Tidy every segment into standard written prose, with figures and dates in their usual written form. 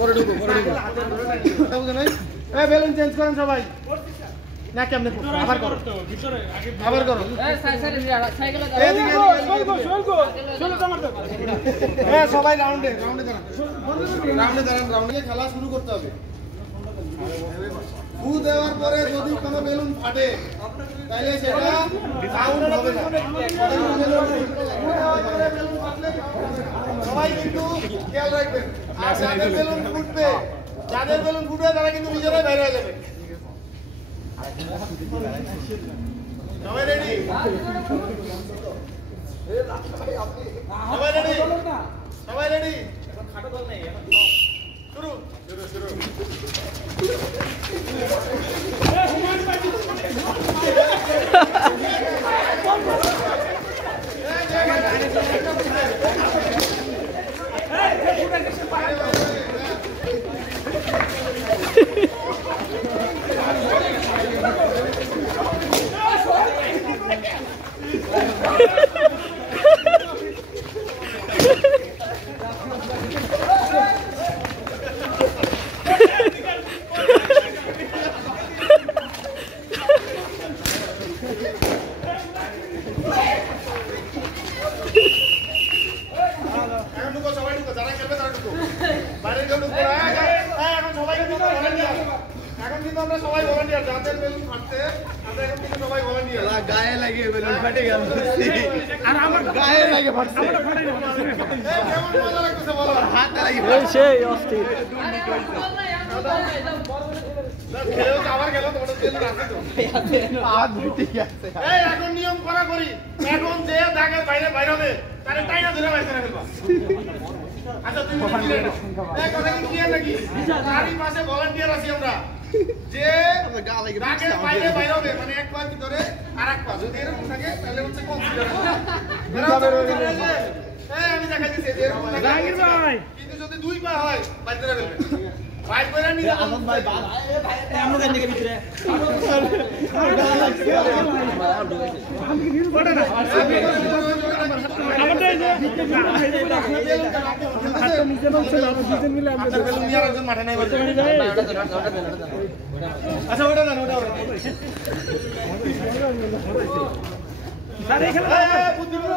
পরে ঢুকো বুঝো নাই এই বেলুন চেঞ্জ করেন সবাই না কেমনে আবার করো আবার করো সবাই রাউন্ডে দাঁড়ান খেলা শুরু করতে হবে ফু দেওয়ার পরে যদি কোনো বেলুন ফাটে তাহলে সেটা সাউন্ড হবে না সবাই কিন্তু খেয়াল রাখবেন আর যাদের বেলুন ফুটবে তারা কিন্তু নিজেরাই বাইরে হয়ে যাবে সবাই রেডি সবাই রেডি শুরু এখন কিন্তু আমরা সবাই ভলান্টিয়ার যাদের বেলুন ফাটছে আমরা এখন কিন্তু সবাই ভলান্টিয়ার গায়ে লাগে বেলুন ফাটে গেল আর আমার গায়ে লাগে ফাটছে আমরা ফাটে গেল কেমন মজা লাগতেছে বলো হাত লাগে সেই অস্থির খেলেও আবার গেল তোমাদের বেলুন আছে তো হাত ঠিক আছে এই এখন নিয়ম করা করি এখন যে দাগের বাইরে হবে তারে টাইনা ধরে বাইরে ফেলবা আচ্ছা তুমি এই কথা কি ক্লিয়ার নাকি চারি পাশে ভলান্টিয়ার আছি আমরা যে দাগের বাইরে হবে মানে এক পা ভিতরে আরেক পা যদি এরকম থাকে তাহলে হচ্ছে কনসিডার এই আমি দেখাইতেছি যে এরকম থাকে ভাই কিন্তু যদি দুই পা হয় বাইরে ফেলবে ভাই কইরা নিয়ে আনন্দ ভাই আমরা কেন দিকে ভিতরে আমি কি নিউজ বড় না আমাদের হাতটা নিচে বলছে না দুজন মিলে আমরা বেলুন নিয়ে আরেকজন মাঠে নাই বলতে আচ্ছা ওটা না ওটা স্যার এখানে বুদ্ধিমান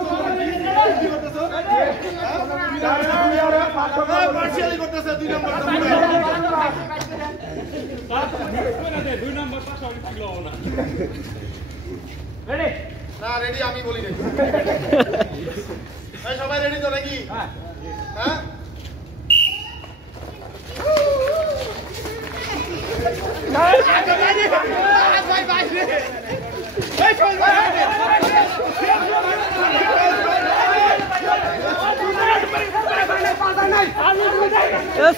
করতেছো পার্সিয়ালি করতেছে দুই নম্বর দুই নম্বর পাশে অনেক কিলো না রেডি না রেডি আমি বলি নাই এই সবাই রেডি তো নাকি হ্যাঁ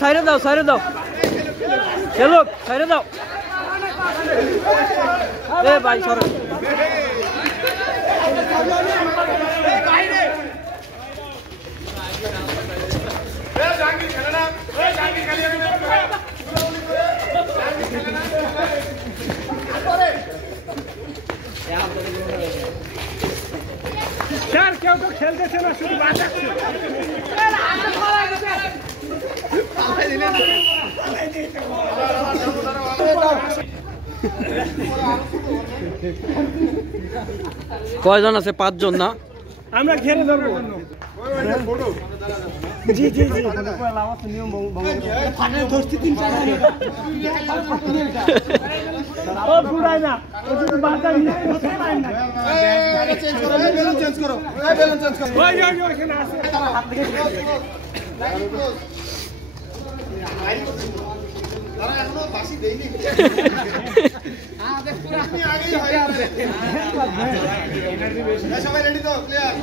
সাইরে দাও চলো সাইরে দাও এ ভাই সর স্যার কেউ তো খেলতেছে না শুধু বাঁচাচ্ছে কয়জন আছে 5 জন না আমরা ঘেরে ধরবো জি জি জি নিয়ম ফাটে ধরছি 3 4 ও পুরাই না ও শুধু বাঁচা নিয়ে চেঞ্জ করো বেলুন চেঞ্জ করো ওই এখানে আছে হাত থেকে তারা এখনো বাসি দেইনি আপনি আগেই হয় সবাই রেডি তো ক্লিয়ার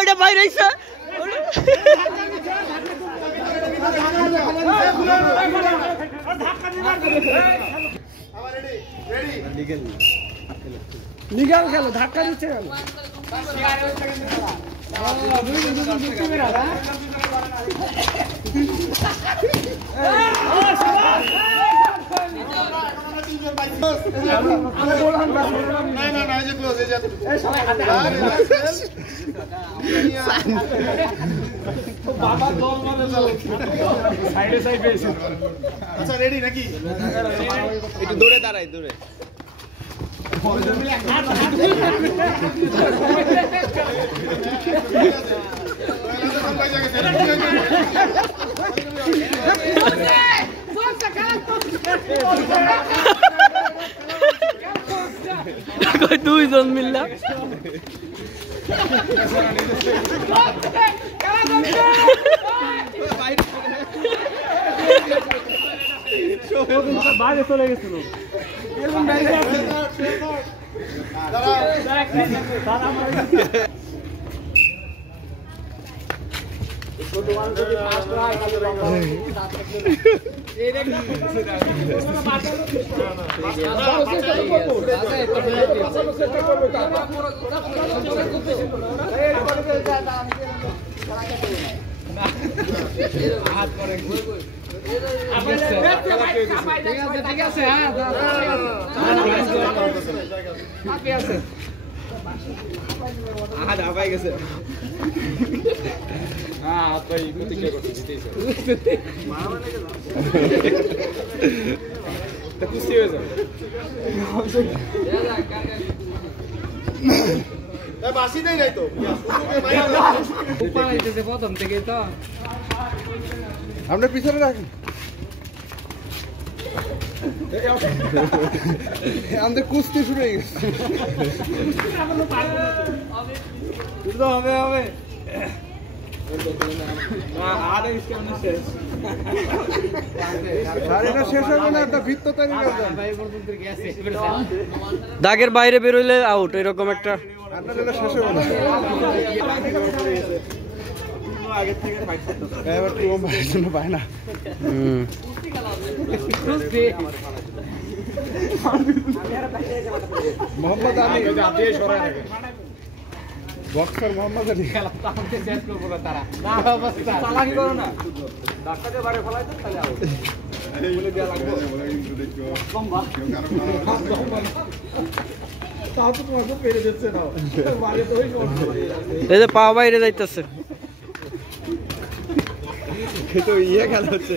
ওটা বাইরে আইছে লিগাল খেলো ধাক্কা দিচ্ছে গেল না না এই যে ক্লোজ এই যে এই শালা হাতে তো বাবা দল মারে চলে সাইডে সাইডে আচ্ছা রেডি নাকি একটু দূরে দাঁড়াই দূরে দুইজন মিললা বাইরে চলে গেছিল ঠিক আছে দাবাই গেছে খুশি হয়েছে বাসি দেয় নাই তো প্রথম থেকে তো আমরা পিছনে রাখি আমাদের কুস্তি শুরু হয়ে গেছে হবে হবে দাগের বাইরে বেরোইলে আউট এরকম একটা পায় না মোহাম্মদ আলী বক্সার মোহাম্মদ আলী চালাকি করো না এই যে পা বাইরে যাইতেছে তো ইয়ে খেলা হচ্ছে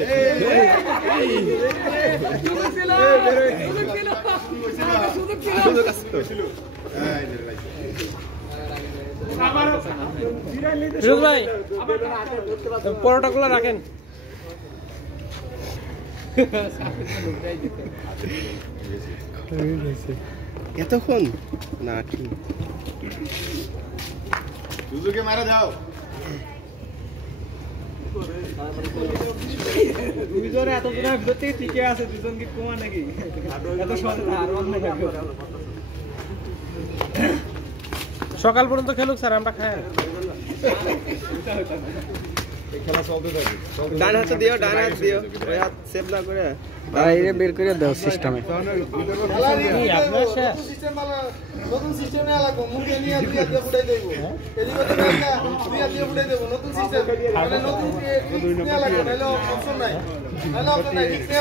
পরোটা গুলো রাখেন এতক্ষণ না ঠিক দুজুকে মারা যাও দুইজনে এত দূরের ভিতর থেকে টিকে আছে দুজন কি কমা নাকি এত সকাল পর্যন্ত খেলুক স্যার আমরা খাই খেলা চলতে থাকে ডান হাতে দিও ডান হাত দিও ওই হাত সেভ না করে বাইরে বের করে দাও সিস্টেমে নতুন সিস্টেম না লাগো মুখে নিয়ে দিয়ে ফুটাই দেব এদিকে তো না দিয়ে ফুটাই দেব নতুন সিস্টেম মানে নতুন নিয়ে লাগো নালে অপশন নাই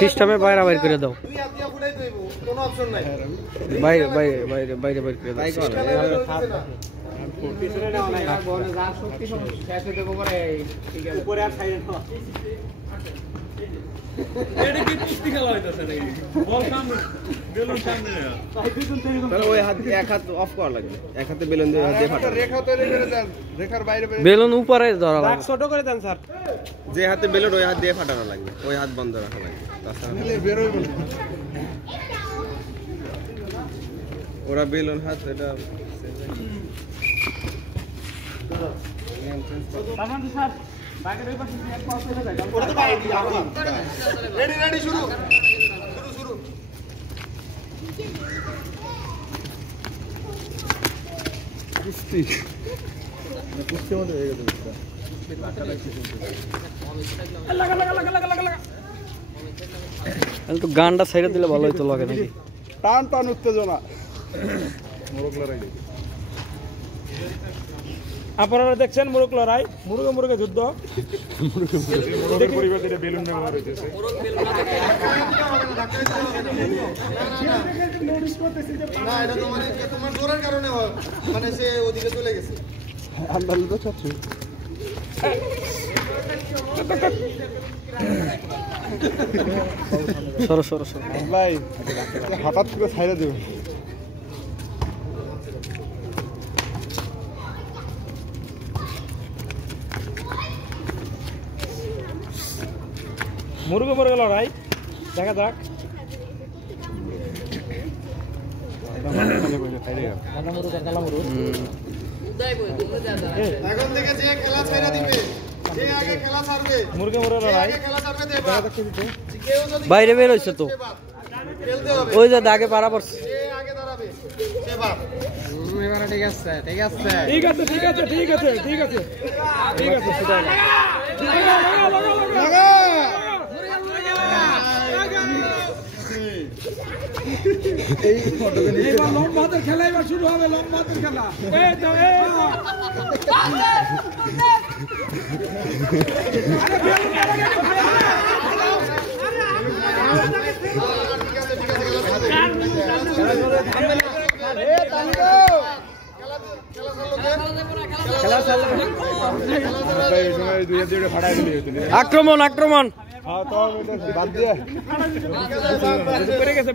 সিস্টেমে বাইরে বাইর করে দাও দিয়ে ফুটাই দেব কোনো অপশন নাই বাইরে বাইরে বাইরে বাইরে বাইর করে দাও পিছনে না অনেক বড় যা শক্তি শেষ হতে পারে ঠিক আছে উপরে আর সাইডে না এটা কি কুস্তি খেলা হইতাছে নাকি বল সামনে বেলুন সামনে না তাহলে ওই হাত এক হাত অফ করা লাগবে এক হাতে বেলুন দিয়ে হাত দিয়ে ফাটা রেখা তৈরি করে দেন রেখার বাইরে বেলুন উপরে ধরা লাগবে ছোট করে দেন স্যার যে হাতে বেলুন ওই হাত দিয়ে ফাটানো লাগবে ওই হাত বন্ধ রাখা লাগবে তাছাড়া বের হইব না ওরা বেলুন হাত এটা স্যার বাইরে ওই পাশে এক পাশ করে যায় ওটা তো বাইরে রেডি রেডি শুরু শুরু কুস্তি কুস্তি মধ্যে হয়ে গেছে তো গানটা ছেড়ে দিলে ভালো হইতো লাগে নাকি টান টান উত্তেজনা মোরগলা রাখি আপনারা দেখছেন মুরগ লড়াই, মুরগে যুদ্ধ। বেলুন ব্যবহার হইতেছে। না এটা তোমার জোরের কারণে মানে সে ওদিকে চলে গেছে। আন্দাজ তো চাচ্ছি সরো সরো সরো ভাই হঠাৎ করে ছাইড়া দেব। মুরগে লড়াই দেখা যাক। এখন থেকে যে খেলা ছাইড়া দিবে, যে আগে খেলা ছাড়বে, মুরগে যে লড়াই আগে খেলা ছাড়বে দেবা। কেউ যদি বাইরে বের হইছে তো, খেলতে হবে। ওই যে দাগে পাড়া পড়ছে। যে আগে দাঁড়াবে সে বাদ। এবারে ঠিক আছে ঠিক আছে ঠিক আছে ঠিক আছে ঠিক আছে ঠিক আছে ঠিক আছে সেটা এইবার লম্বা হাতের খেলা এবার শুরু হবে। লম্বা হাতের খেলা আক্রমণ আক্রমণ বাদ দিয়ে পড়ে গেছে